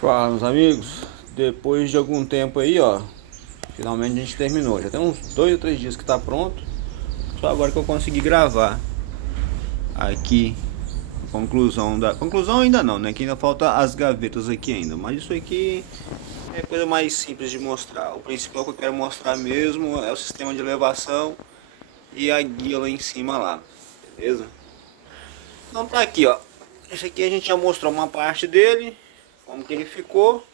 Fala, meus amigos, depois de algum tempo aí, ó, finalmente a gente terminou. Já tem uns 2 ou 3 dias que tá pronto. Só agora que eu consegui gravar aqui a conclusão ainda não, né? Que ainda falta as gavetas aqui ainda. Mas isso aqui é coisa mais simples de mostrar. O principal que eu quero mostrar mesmo é o sistema de elevação e a guia lá em cima lá, beleza? Então tá aqui, ó. Esse aqui a gente já mostrou uma parte dele, como que ele ficou,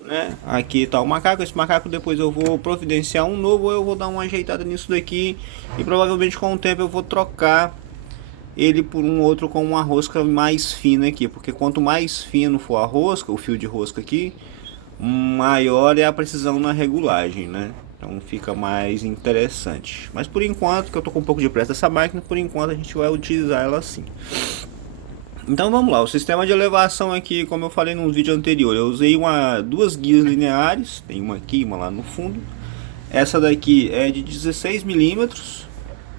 né? Aqui tá o macaco. Esse macaco depois eu vou providenciar um novo, ou eu vou dar uma ajeitada nisso daqui e provavelmente com o tempo eu vou trocar ele por um outro com uma rosca mais fina aqui, porque quanto mais fino for a rosca, o fio de rosca aqui, maior é a precisão na regulagem, né? Então fica mais interessante. Mas por enquanto, que eu tô com um pouco de pressa dessa máquina, por enquanto a gente vai utilizar ela assim. Então vamos lá, o sistema de elevação aqui, como eu falei no vídeo anterior, eu usei duas guias lineares, tem uma aqui e uma lá no fundo. Essa daqui é de 16 milímetros,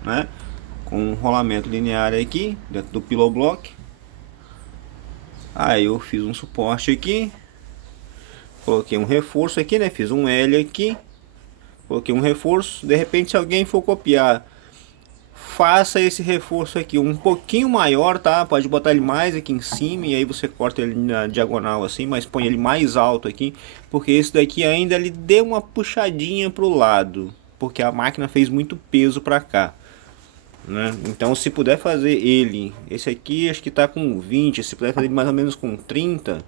né, com um rolamento linear aqui, dentro do pillow block. Aí eu fiz um suporte aqui, coloquei um reforço aqui, né, fiz um L aqui, coloquei um reforço. De repente, se alguém for copiar, faça esse reforço aqui um pouquinho maior, tá? Pode botar ele mais aqui em cima e aí você corta ele na diagonal assim, mas põe ele mais alto aqui, porque esse daqui ainda ele deu uma puxadinha pro lado, porque a máquina fez muito peso para cá, né? Então se puder fazer ele, esse aqui acho que tá com 20, se puder fazer ele mais ou menos com 30,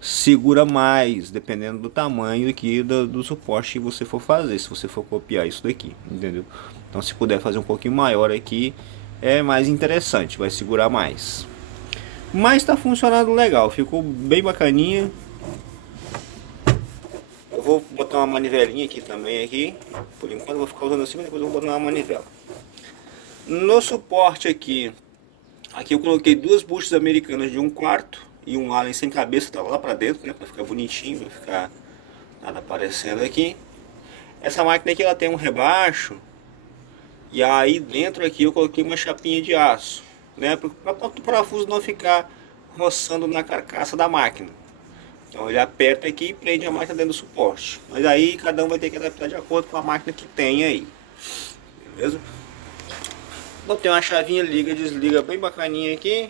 segura mais, dependendo do tamanho aqui do suporte que você for fazer, se você for copiar isso daqui, entendeu? Então se puder fazer um pouquinho maior aqui, é mais interessante, vai segurar mais. Mas está funcionando legal, ficou bem bacaninha. Eu vou botar uma manivelinha aqui também, aqui. Por enquanto eu vou ficar usando assim, mas depois eu vou botar uma manivela. No suporte aqui, eu coloquei duas buchas americanas de 1/4 e um Allen sem cabeça, tá lá pra dentro, né, pra ficar bonitinho, pra ficar nada aparecendo aqui. Essa máquina aqui ela tem um rebaixo, e aí dentro aqui eu coloquei uma chapinha de aço, né, para o parafuso não ficar roçando na carcaça da máquina. Então ele aperta aqui e prende a máquina dentro do suporte. Mas aí cada um vai ter que adaptar de acordo com a máquina que tem aí, beleza? Botei uma chavinha liga e desliga bem bacaninha aqui.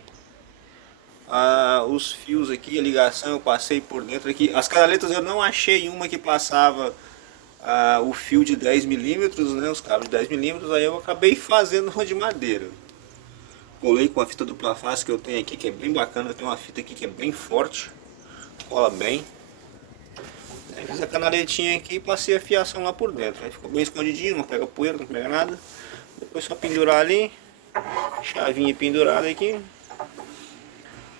Os fios aqui, a ligação eu passei por dentro aqui. As canaletas eu não achei uma que passava o fio de 10 milímetros, né, os cabos de 10 milímetros, aí eu acabei fazendo uma de madeira. Colei com a fita dupla face que eu tenho aqui, que é bem bacana. Eu tenho uma fita aqui que é bem forte, cola bem. Aí fiz a canaletinha aqui e passei a fiação lá por dentro. Aí ficou bem escondidinho, não pega poeira, não pega nada. Depois só pendurar ali, chavinha pendurada aqui.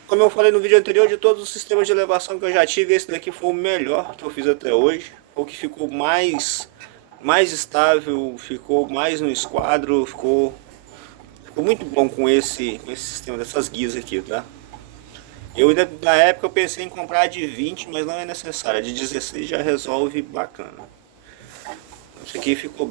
Como eu falei no vídeo anterior, de todos os sistemas de elevação que eu já tive, esse daqui foi o melhor que eu fiz até hoje. O que ficou mais estável, ficou mais no esquadro, ficou muito bom com esse sistema dessas guias aqui, tá? Eu ainda, na época eu pensei em comprar a de 20, mas não é necessário, a de 16 já resolve bacana. Isso aqui ficou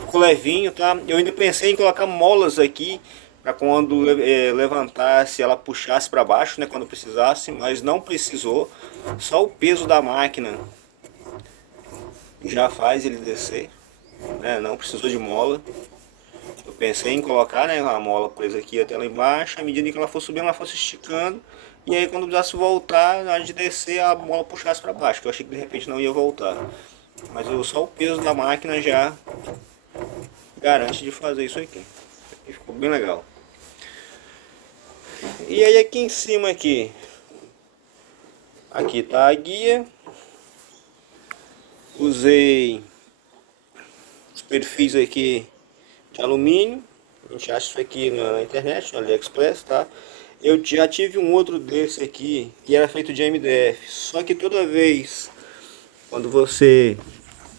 ficou levinho, tá? Eu ainda pensei em colocar molas aqui, para quando levantasse ela puxasse para baixo, né, quando precisasse, mas não precisou. Só o peso da máquina já faz ele descer, né, não precisou de mola. Eu pensei em colocar, né, a mola presa aqui até lá embaixo, à medida que ela for subindo, ela fosse esticando, e aí quando precisasse voltar, na hora de descer, a mola puxasse para baixo, que eu achei que de repente não ia voltar. Mas só o peso da máquina já garante de fazer isso aqui. E ficou bem legal. E aí aqui em cima aqui tá a guia. Usei os perfis aqui de alumínio. A gente acha isso aqui na internet, no AliExpress, tá? Eu já tive um outro desse aqui que era feito de MDF. Só que toda vez quando você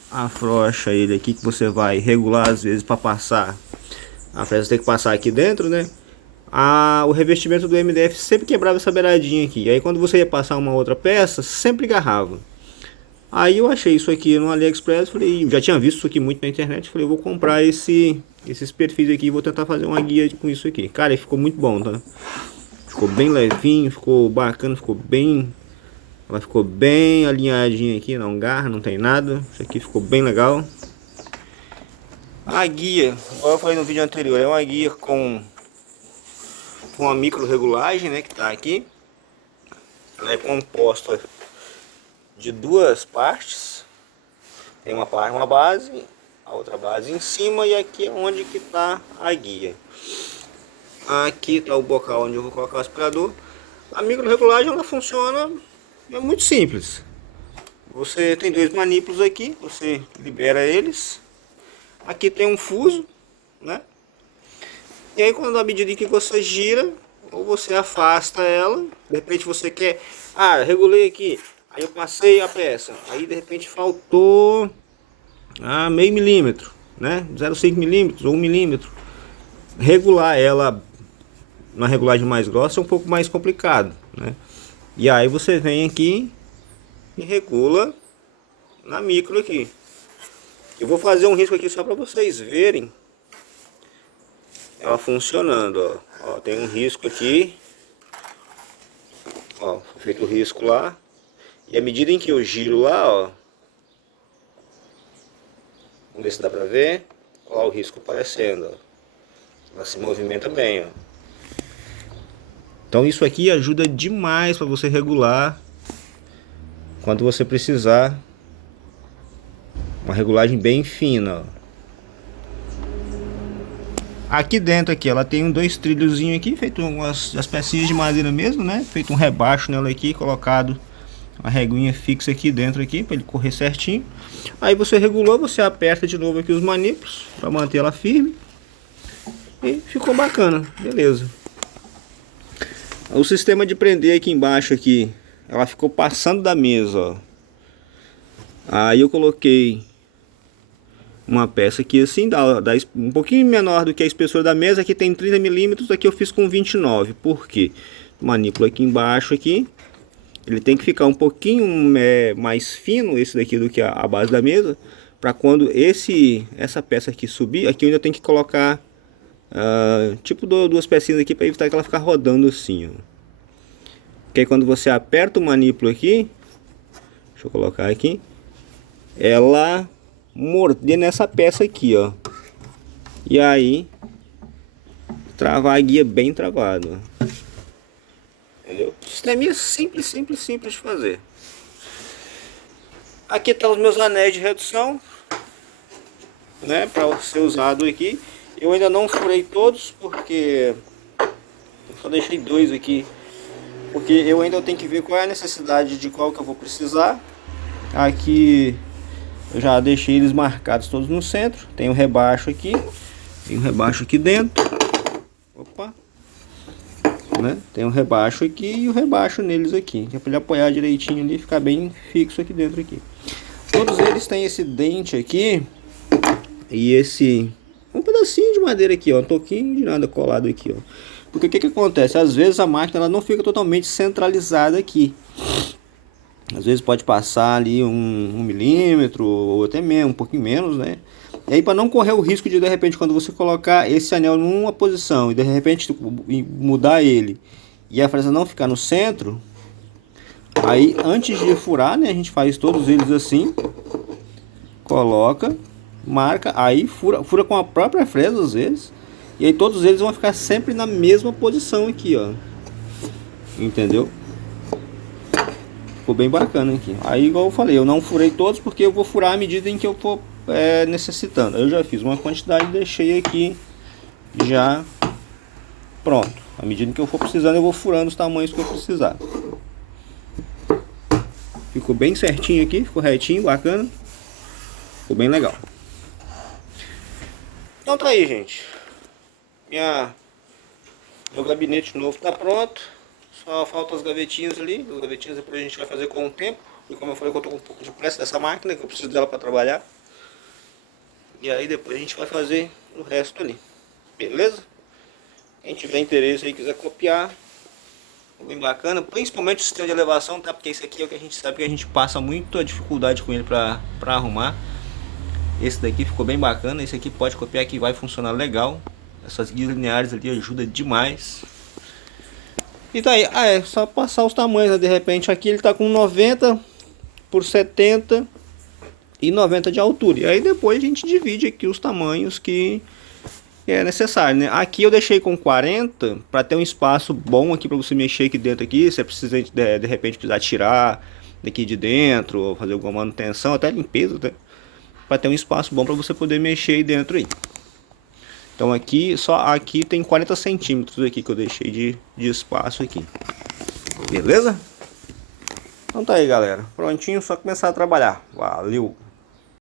afrouxa ele aqui, que você vai regular às vezes para passar a peça, tem que passar aqui dentro, né? O revestimento do MDF sempre quebrava essa beiradinha aqui. E aí quando você ia passar uma outra peça, sempre agarrava. Aí eu achei isso aqui no AliExpress, falei, já tinha visto isso aqui muito na internet, falei, eu vou comprar esses perfis aqui e vou tentar fazer uma guia com isso aqui. Cara, ficou muito bom, tá? ficou bem levinho, ficou bacana, ficou bem... Ela ficou bem alinhadinha aqui, não garra, não tem nada. Isso aqui ficou bem legal. A guia, como eu falei no vídeo anterior, é uma guia com a micro regulagem, né, que tá aqui. Ela é composta de duas partes. Tem uma parte, uma base, a outra base em cima, e aqui é onde que tá a guia. Aqui tá o bocal onde eu vou colocar o aspirador. A micro regulagem, ela funciona, é muito simples. Você tem dois manípulos aqui, você libera eles. Aqui tem um fuso, né? E aí quando à medida que você gira, ou você afasta ela, de repente você quer, regulei aqui, aí eu passei a peça, aí de repente faltou meio milímetro, né? 0,5 milímetros ou 1 milímetro. Regular ela na regulagem mais grossa é um pouco mais complicado, né? E aí você vem aqui e regula na micro aqui. Eu vou fazer um risco aqui só para vocês verem ela funcionando, ó. Ó, tem um risco aqui, ó, foi feito o risco lá, e à medida em que eu giro lá, ó, vamos ver se dá para ver, ó, o risco aparecendo, ó. Ela se movimenta bem, ó. Então isso aqui ajuda demais para você regular quando você precisar. Uma regulagem bem fina, ó. Aqui dentro aqui, ela tem dois trilhozinhos aqui, feito as pecinhas de madeira mesmo, né? Feito um rebaixo nela aqui, colocado uma reguinha fixa aqui dentro aqui, para ele correr certinho. Aí você regulou, você aperta de novo aqui os manípulos para manter ela firme. E ficou bacana, beleza. O sistema de prender aqui embaixo aqui, ela ficou passando da mesa, ó. Aí eu coloquei uma peça aqui assim, um pouquinho menor do que a espessura da mesa. Aqui tem 30 milímetros, aqui eu fiz com 29. Por quê? O manípulo aqui embaixo aqui, ele tem que ficar um pouquinho mais fino, esse daqui, do que a base da mesa, para quando essa peça aqui subir, aqui eu ainda tenho que colocar tipo duas pecinhas aqui para evitar que ela ficar rodando assim, ó. Porque aí quando você aperta o manípulo aqui, deixa eu colocar aqui, ela morder nessa peça aqui, ó, e aí travar a guia bem travado, ó. Entendeu? Sisteminha simples, simples, simples de fazer. Aqui tá os meus anéis de redução, né, para ser usado aqui. Eu ainda não furei todos, porque eu só deixei dois aqui, porque eu ainda tenho que ver qual é a necessidade de qual que eu vou precisar. Aqui eu já deixei eles marcados todos no centro. Tem um rebaixo aqui, tem um rebaixo aqui dentro. Opa, né? Tem um rebaixo aqui e o rebaixo neles aqui, que é para ele apoiar direitinho ali e ficar bem fixo aqui dentro aqui. Todos eles têm esse dente aqui e esse um pedacinho de madeira aqui, ó, um toquinho de nada colado aqui, ó. Porque o que acontece? Às vezes a máquina ela não fica totalmente centralizada aqui. Às vezes pode passar ali um milímetro, ou até mesmo, um pouquinho menos, né? E aí, para não correr o risco de repente, quando você colocar esse anel numa posição e de repente mudar ele e a fresa não ficar no centro, aí antes de furar, né, a gente faz todos eles assim, coloca, marca, aí fura com a própria fresa às vezes, e aí todos eles vão ficar sempre na mesma posição aqui, ó. Entendeu? Ficou bem bacana aqui. Aí, igual eu falei, eu não furei todos porque eu vou furar à medida em que eu for necessitando. Eu já fiz uma quantidade e deixei aqui já pronto. À medida que eu for precisando, eu vou furando os tamanhos que eu precisar. Ficou bem certinho aqui, ficou retinho, bacana. Ficou bem legal. Então tá aí, gente. Meu gabinete novo tá pronto. Só faltam as gavetinhas ali. As gavetinhas depois a gente vai fazer com o tempo. E como eu falei, que eu tô com um pouco de pressa dessa máquina, que eu preciso dela para trabalhar. E aí depois a gente vai fazer o resto ali. Beleza? Quem tiver interesse aí, quiser copiar, bem bacana. Principalmente o sistema de elevação, tá? Porque esse aqui é o que a gente sabe que a gente passa muita dificuldade com ele para arrumar. Esse daqui ficou bem bacana. Esse aqui pode copiar que vai funcionar legal. Essas guias lineares ali ajudam demais. E tá aí, é só passar os tamanhos, né? De repente aqui ele tá com 90 por 70 e 90 de altura. E aí depois a gente divide aqui os tamanhos que é necessário, né? Aqui eu deixei com 40 para ter um espaço bom aqui para você mexer aqui dentro aqui. Você precisa de repente precisar tirar daqui de dentro ou fazer alguma manutenção, até limpeza, né? Para ter um espaço bom para você poder mexer aí dentro aí. Então aqui, só aqui tem 40 centímetros aqui que eu deixei de espaço aqui. Beleza? Então tá aí, galera. Prontinho, só começar a trabalhar. Valeu!